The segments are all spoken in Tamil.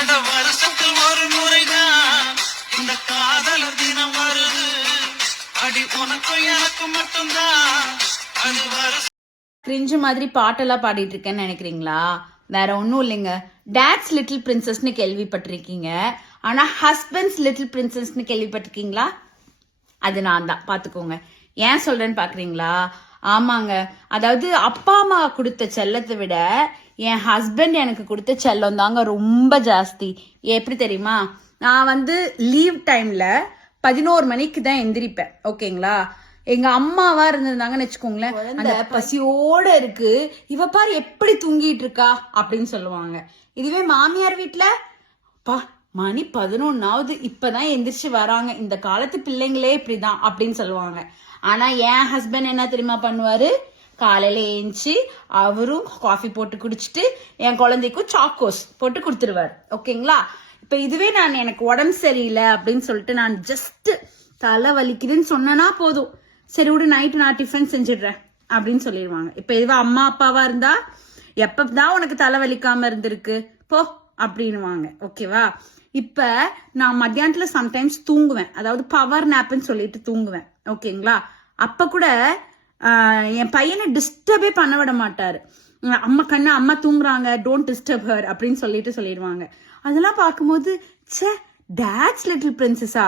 அட வருஷத்தில் ஒரு முறைதான் இந்த காதலர் தினம் வருது. அடி உனக்கும் எனக்கு மட்டும்தான் அது வருஷம். கிரிஞ்சு மாதிரி பாட்டெல்லாம் பாடிட்டு இருக்கேன்னு நினைக்கிறீங்களா? வேற ஒன்றும் இல்லைங்க. டேட்ஸ் லிட்டில் பிரின்சஸ்னு கேள்விப்பட்டிருக்கீங்க. ஆனா ஹஸ்பண்ட்ஸ் லிட்டில் பிரின்சஸ்னு கேள்விப்பட்டிருக்கீங்களா? அது நான் தான், பாத்துக்கோங்க. ஏன் சொல்றேன்னு பாக்குறீங்களா? ஆமாங்க, அதாவது அப்பா அம்மா கொடுத்த செல்லத்தை விட என் ஹஸ்பண்ட் எனக்கு கொடுத்த செல்லம் தாங்க ரொம்ப ஜாஸ்தி. எப்படி தெரியுமா? நான் லீவ் டைம்ல 11 மணிக்கு தான் எந்திரிப்பேன். ஓகேங்களா? எங்க அம்மாவா இருந்திருந்தாங்கன்னு வச்சுக்கோங்களேன், அந்த பசியோட இருக்கு, இவ பாரு எப்படி தூங்கிட்டு இருக்கா அப்படின்னு சொல்லுவாங்க. இதுவே மாமியார் வீட்டுல, பா மணி 11ஆவது இப்பதான் எந்திரிச்சு வராங்க, இந்த காலத்து பிள்ளைங்களே இப்படிதான் அப்படின்னு சொல்லுவாங்க. ஆனா என் ஹஸ்பண்ட் என்ன தெரியுமா பண்ணுவாரு? காலையில ஏஞ்சி அவரும் காஃபி போட்டு குடிச்சிட்டு என் குழந்தைக்கும் சாக்கோஸ் போட்டு கொடுத்துருவாரு. ஓகேங்களா? இப்ப இதுவே நான் எனக்கு உடம்பு சரியில்லை அப்படின்னு சொல்லிட்டு நான் ஜஸ்ட் தலை வலிக்குதுன்னு சொன்னா போதும், சரி விடு நைட்டு நான் டிஃபன் செஞ்சிடுறேன் அப்படின்னு சொல்லிடுவாங்க. இப்ப இதுவே அம்மா அப்பாவா இருந்தா, எப்பதான் உனக்கு தலை வலிக்காம இருந்திருக்கு போ அப்படின்னுவாங்க. ஓகேவா? இப்ப நான் மத்தியானத்துல சம்டைம்ஸ் தூங்குவேன், அதாவது பவர் நேப்னு சொல்லிட்டு தூங்குவேன். ஓகேங்களா? அப்ப கூட என் பையனை டிஸ்டர்பே பண்ண விட மாட்டாரு. அம்மா கண்ணா அம்மா தூங்குறாங்க, டோன்ட் டிஸ்டர்ப் ஹர் அப்படின்னு சொல்லிடுவாங்க. அதெல்லாம் பார்க்கும்போது சே, டேட்ஸ் லிட்டில் பிரின்சஸா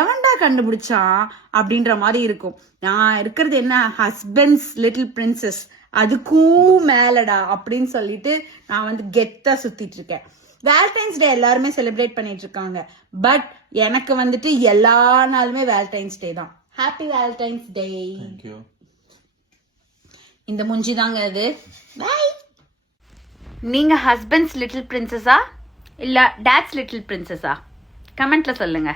எவன்டா கண்டுபிடிச்சான் அப்படின்ற மாதிரி இருக்கும். நான் இருக்கிறது என்ன ஹஸ்பண்ட்ஸ் லிட்டில் பிரின்சஸ், அதுக்கும் மேலடா அப்படின்னு சொல்லிட்டு நான் கெத்தா சுத்திட்டு இருக்கேன். வேலண்டைன்ஸ் டே எல்லாருமே செலிப்ரேட் பண்ணிட்டு இருக்காங்க. பட் எனக்கு எல்லா நாளுமே வேலண்டைன்ஸ் டே தான். ஹாப்பி வேலண்டைன்ஸ் டே. இந்த முஞ்சி தாங்க அது. பை. நீங்க ஹஸ்பண்ட்ஸ் லிட்டில் பிரின்சஸா இல்ல டேட்ஸ் லிட்டில் பிரின்சஸா? கமெண்ட்ல சொல்லுங்க.